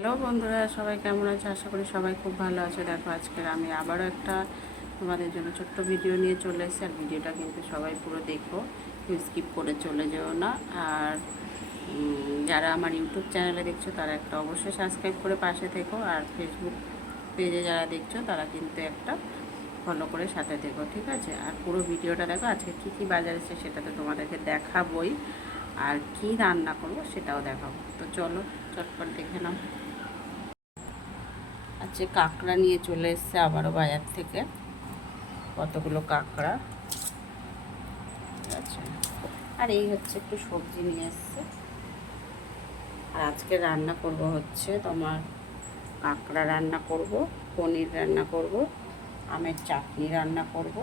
Hello বন্ধুরা, সবাই কেমন আছে? আশা করি সবাই খুব ভালো আছে। দেখো, আজকের আমি আবারও একটা তোমাদের জন্য ছোট্ট ভিডিও নিয়ে চলে এসেছি। আর ভিডিওটা কিন্তু সবাই পুরো দেখো, স্কিপ করে চলে যেও না। আর যারা আমার ইউটিউব চ্যানেলে দেখছো তারা একটা অবশ্যই সাবস্ক্রাইব করে পাশে থেকো। আর ফেসবুক পেজে যারা দেখছো তারা কিন্তু একটা ফলো করে সাথে থেকো, ঠিক আছে? আর পুরো ভিডিওটা দেখো। আজকে কী কী বাজার এসেছে সেটা তো তোমাদেরকে দেখাবই, আর কি রান্না করবো সেটাও দেখাবো। তো চলো চটপট দেখে নাও। আজকে কাঁকড়া নিয়ে চলে এসছে আবারও বাজার থেকে, কতগুলো কাঁকড়া। ঠিক আছে, আর এই হচ্ছে একটু সবজি নিয়ে এসছে। আর আজকে রান্না করব হচ্ছে তোমার কাঁকড়া রান্না করব, পনির রান্না করব, আমের চাটনি রান্না করব,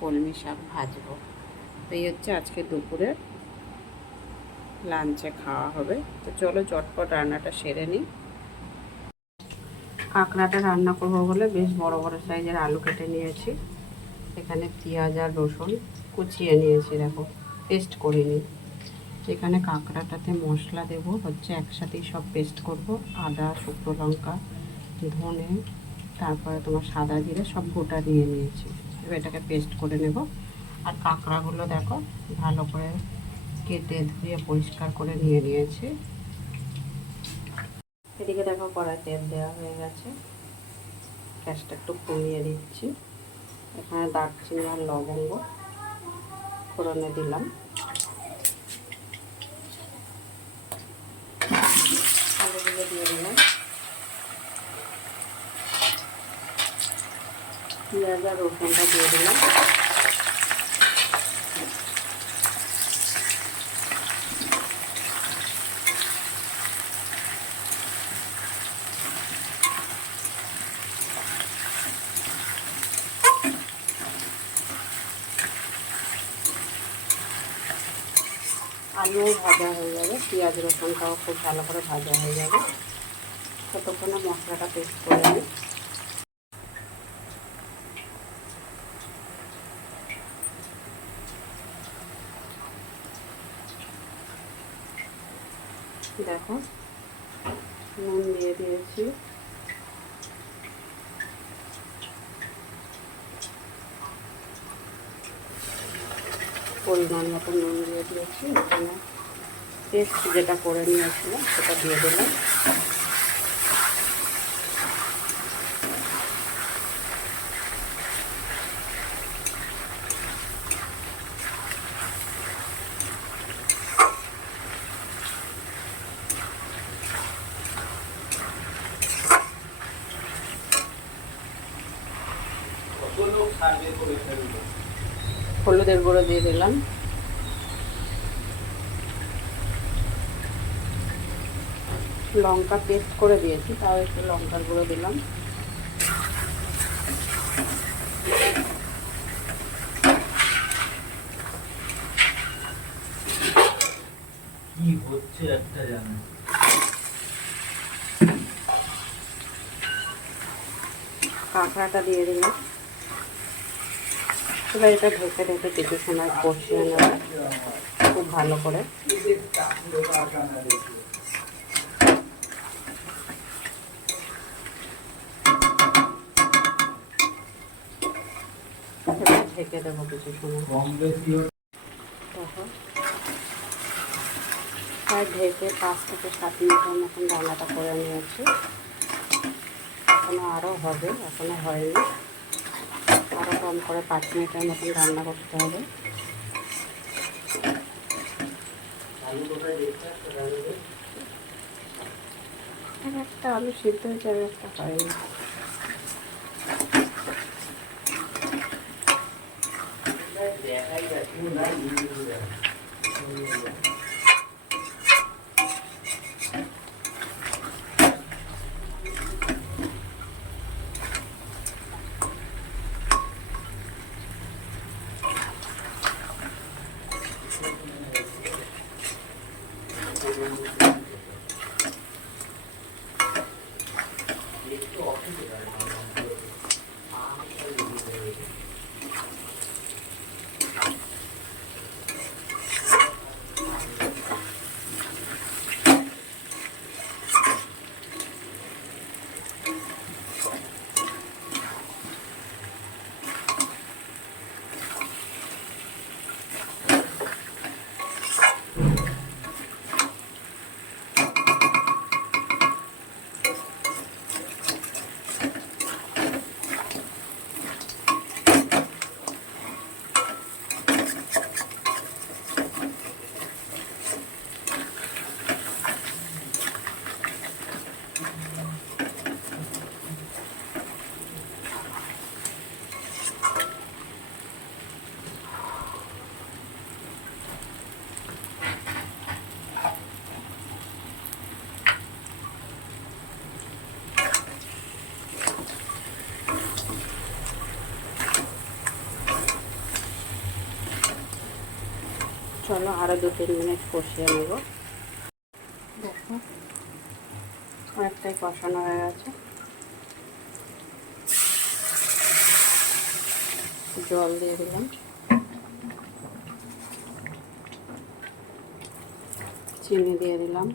কলমি শাক ভাজবো। তো এই হচ্ছে আজকে দুপুরে লাঞ্চে খাওয়া হবে। তো চলো চটপট রান্নাটা সেরে নিই। কাঁকড়াটা রান্না করবো বলে বেশ বড় বড় সাইজের আলু কেটে নিয়েছি। এখানে পেঁয়াজ আর রসুন কুচিয়ে নিয়েছি, দেখো পেস্ট করিনি। এখানে কাঁকড়াটাতে মশলা দেব হচ্ছে একসাথেই সব পেস্ট করব। আদা, শুকনো লঙ্কা, ধনে, তারপরে তোমার সাদা জিরে সব গোটা নিয়ে নিয়েছি। এবার এটাকে পেস্ট করে নেব। আর কাঁকড়াগুলো দেখো ভালো করে কেটে ধুয়ে পরিষ্কার করে নিয়ে নিয়েছি। এদিকে দেখো কড়াই তেল দেওয়া হয়ে গেছে, গ্যাসটা একটু কমিয়ে দিচ্ছি। এখানে দারচিনি আর লবঙ্গ ফোড়নে দিলাম। আলুগুলো দিয়ে দিলাম, পেঁয়াজ আর রসুনটা দিয়ে দিলাম। আলুও ভাজা হয়ে যাবে, পেঁয়াজ রসুনটাও খুব ভালো করে ভাজা হয়ে যাবে। ততক্ষণে মশলাটা পেস্ট করে নিই। দেখো নুন দিয়ে দিয়েছি, পরিমাণ মতো নুন দিয়ে দিয়েছি। এখানে পেস্ট যেটা করে নিয়েছিলাম সেটা দিয়ে দিলাম। হলুদের গুঁড়ো দিয়ে দিলাম, লঙ্কা পেস্ট করে দিয়েছি তাও একটু লঙ্কার গুঁড়ো দিলাম। কি হচ্ছে একটা জানো, কাঁকড়াটা দিয়ে দিলাম। এবার এটা ঢেকে ঢেকে কিছু সময় কষিয়ে নেব খুব ভালো করে। ঢেকে দেবো কিছু সময়। দেখো প্রায় ঢেকে 5 থেকে 7 মিনিটের মতন রান্নাটা করে নিয়েছি। এখনও আরও হবে, এখনও হয়নি। আরও কম করে 5 মিনিটের মতন রান্না করতে হবে। একটা আলু সিদ্ধ হয়ে যাবে, একটা হয়নি। চলো আরও 2-3 মিনিট কষিয়ে নেব। দেখো অনেকটাই কষানো হয়ে গেছে। জল দিয়ে দিলাম, চিনি দিয়ে দিলাম,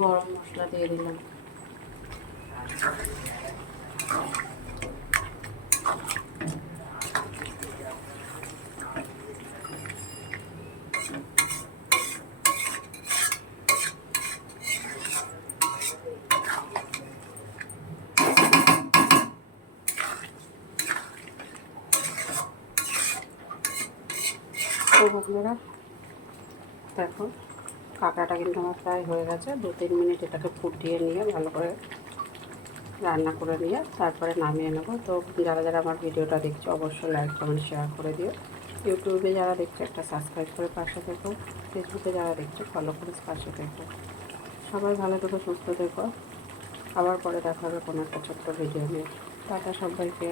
গরম মশলা দিয়ে দিলাম। তো বন্ধুরা দেখো কাঁকড়াটা কিন্তু আমার প্রায় হয়ে গেছে। 2-3 মিনিট এটাকে ফুটিয়ে নিয়ে ভালো করে রান্না করে নিয়ে তারপরে নামিয়ে নেব। তো যারা যারা আমার ভিডিওটা দেখছো অবশ্যই লাইক কমেন্ট শেয়ার করে দিও। ইউটিউবে যারা দেখছো একটা সাবস্ক্রাইব করে পাশে থেকো, ফেসবুকে যারা দেখছো ফলো করে পাশে থেকো। সবাই ভালো থেকো, সুস্থ থেকো। আবার পরে দেখা হবে কোনো একটা ছোট্ট ভিডিও নিয়ে। টাটা সবাইকে।